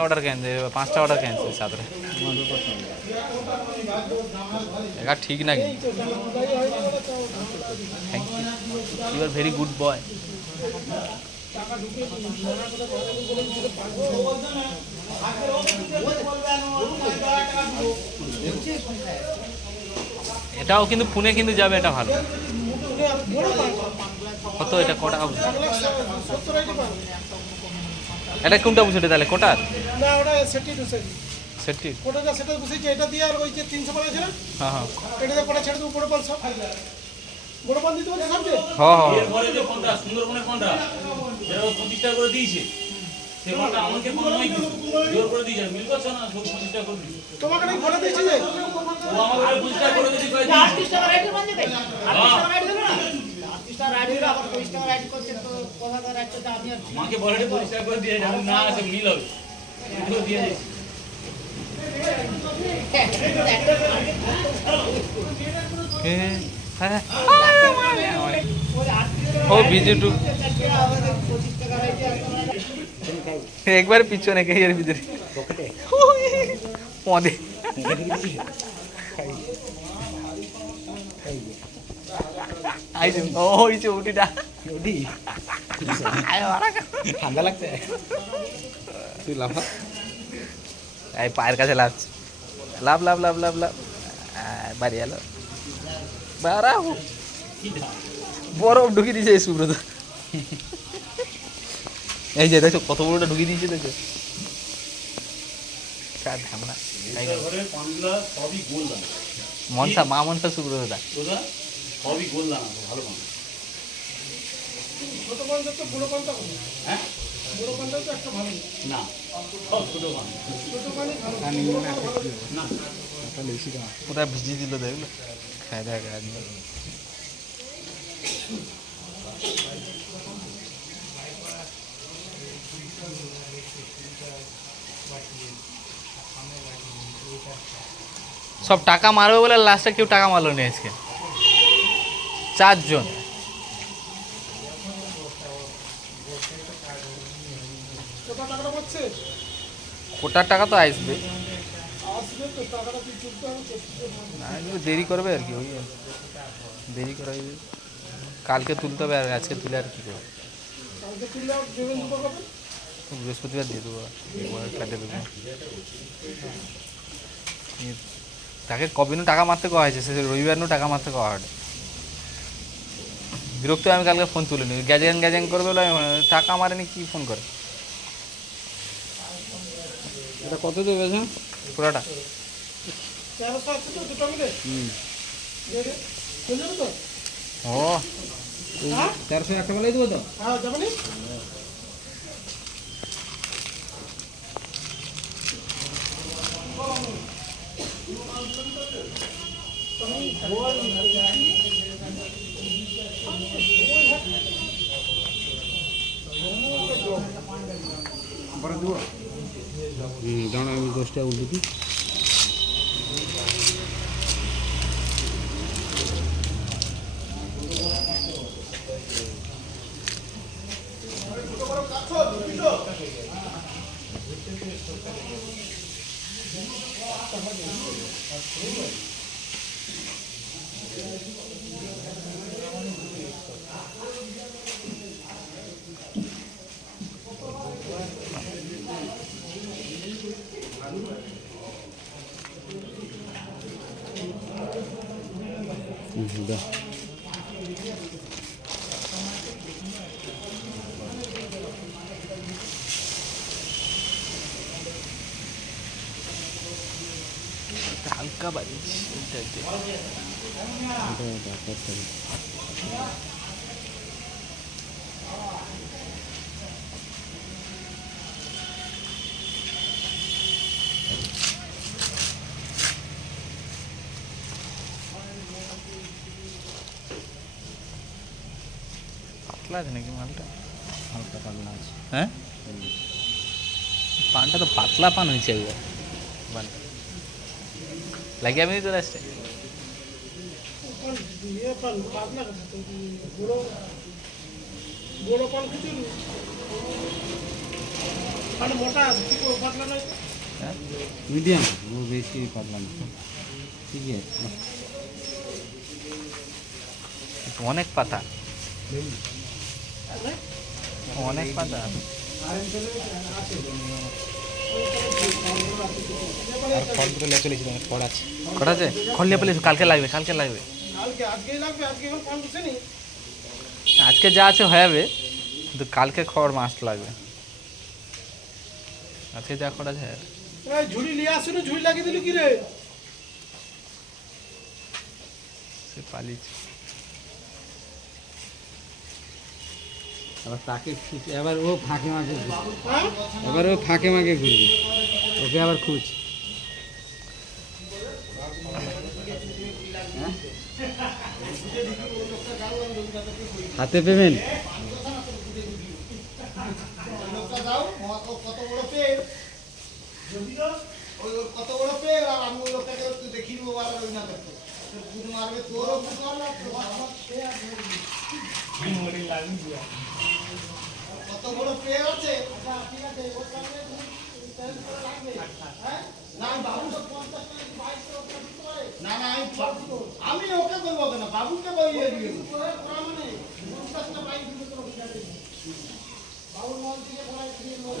Order cancel 5टा order cancel साथ रे एका ठीक ना कि thank you you are very good boy এটাও কিন্তু পুনে কিন্তু যাবে এটা ভালো কত এটা কটা এটা কোনটা বুঝে তাহলে কোটার না ওটা সেটি দুসে সেটি কোটাটা সেটা বুঝেছি এটা দিয়ে আর ওই যে 300 পাতা আছে না হ্যাঁ হ্যাঁ এটাতে কোটা ছেড়ে দেবো বড় পাল সব বড় পাল দিতে বলছে সবকে হ্যাঁ হ্যাঁ এর পরে যে কোনটা সুন্দরবনের কোনটা যেটা 25 টাকা করে দিয়েছে সেই কোনটা আমাকে কোন নয় কিছু জোর করে দিয়েছে মিল করছ না 25 টাকা করে দিয়েছে তোমাকে নাই বলে দিয়েছি যে ও আমাকে 25 টাকা করে দিয়েছে কই দিয়েছে 30 টাকা রাইট বন্ধ করে 30 টাকা রাইট দেব না 30 টাকা রাইট দিলে আবার 20 টাকা রাইট করতে তো কথা তো রাইট করতে আমি আর আমাকে বলে 25 টাকা করে দিয়ে আমি না আছে মিল হবে এগুলো দিয়ে দিয়েছি ও বিজু টু একবার পিছনে কে এর ভিতরে পকেটে পদে আইছে ও হইছে উটিটা উটি আয় ওরা ঠান্ডা লাগছে তুই লাভ এই পায়ের কাছে লাভছে লাভ লাভ লাভ লাভ লাভ বাড়ি এলো বারা বরফ ঢুকিয়ে দিয়েছে সুব্রত এই যে দেখো কত বড়টা ঢুকিয়ে দিয়েছে দেখো ঝামনা ঘরের পানগুলা সবই গোল দানা মনসা মা মনসা সুব্রত দা ওটা সবই গোল দানা ভালো পান ছোট পাল তো বড় পালটা হ্যাঁ বড় পালটা তো একটা ভালো না সব ছোট পান ছোট পালই ভালো না পুরা ভিজিয়ে দিল দেখলো খাই দেখ সব টাকা মারবে বলে লাস্টে কেউ টাকা মারলো নি আজকে 4 জন কত টাকাটা পাচ্ছে কোটার টাকা তো আসবে আসবে তো টাকাটা কি চুলতে হবে না একটু দেরি করবে আর কি ওই আর কি। দেরি করা হয়ে কালকে তুলতে হবে আর আজকে তুলে আর কি করবে কালকে তুললে আর দেবেন দুটো কবে বৃহস্পতিবার দিয়ে দেবো কাটে দেবো তাকে কবিনও টাকা মারতে কওয়া হয়েছে সে রবিবার নু টাকা মারতে কওয়া হয় বিরক্ত আমি কালকে ফোন তুলে নি গ্যাজাং গ্যাজাং করবে বলে টাকা মারেনি কি ফোন করে এটা কত দেবে স্যার পুরাটা 1300 আছে তো দুটো মিলে চলে যাবে তো ও 400 একটা বলেই দেবো তো হ্যাঁ যাবে নি দাঁড়া আমি 10টা উল্টো দিই দা হালকা বাড়িস পাতলা আছে নাকি মালটা হালকা পাতলা আছে হ্যাঁ পানটা তো পাতলা পান হয়েছে একবার মানে লাগিয়ে আমি চলে আসছে ये पाल पातला का तो बड़ो बड़ो पाल कितने মানে মোটা আছে কি করবো, পাতলা নয় তো? হ্যাঁ মিডিয়াম, ও বেশি পাতলা না। ঠিক আছে। অনেক পাতা, অনেক পাতা। খড় আছে, খড় নিয়ে পেলে কালকে লাগবে, কালকে লাগবে। কালকে আজকেই লাগবে, আজকে এখন ফোন দিচ্ছে নি। আজকে যা আছে হয়ে যাবে, কিন্তু কালকে খড় মাস্ট লাগবে। আজকে যা খড় আছে এই ঝুড়ি নিয়ে আসুন, ঝুড়ি লাগিয়ে দিলি কি রে? সে পালিয়েছে। আবার তাকে এবার ও ফাঁকে মাকে ঘুরবে, হ্যাঁ এবার ও ফাঁকে মাকে ঘুরবে, ওকে আবার খুঁজ। হ্যাঁ? হাতে পেমেন্ট। লোকটা দাও, কত বড় পেট, ওই ওর কত বড় পেট, আর আমি ওই লোকটাকে একটু দেখিয়ে দেবো, আর ওই না করতে বুধ মারবে, তোরও বুধ মারবে, আর তোর আমার পেট আর কত বড় পেট আছে। আচ্ছা ঠিক আছে, ওর সঙ্গে তেল করে লাগবে, হ্যাঁ? না আমি বাবু তো 50 টাকা কি 22 টাকা দিতে পারে? না না আমি ওকে বলবো কেন, বাবুকে বলিয়ে দিয়ে দেবো। মানে 50 টাকা 22 দিতে তো বাবুর মন থেকে পড়াই দিয়ে নেবো।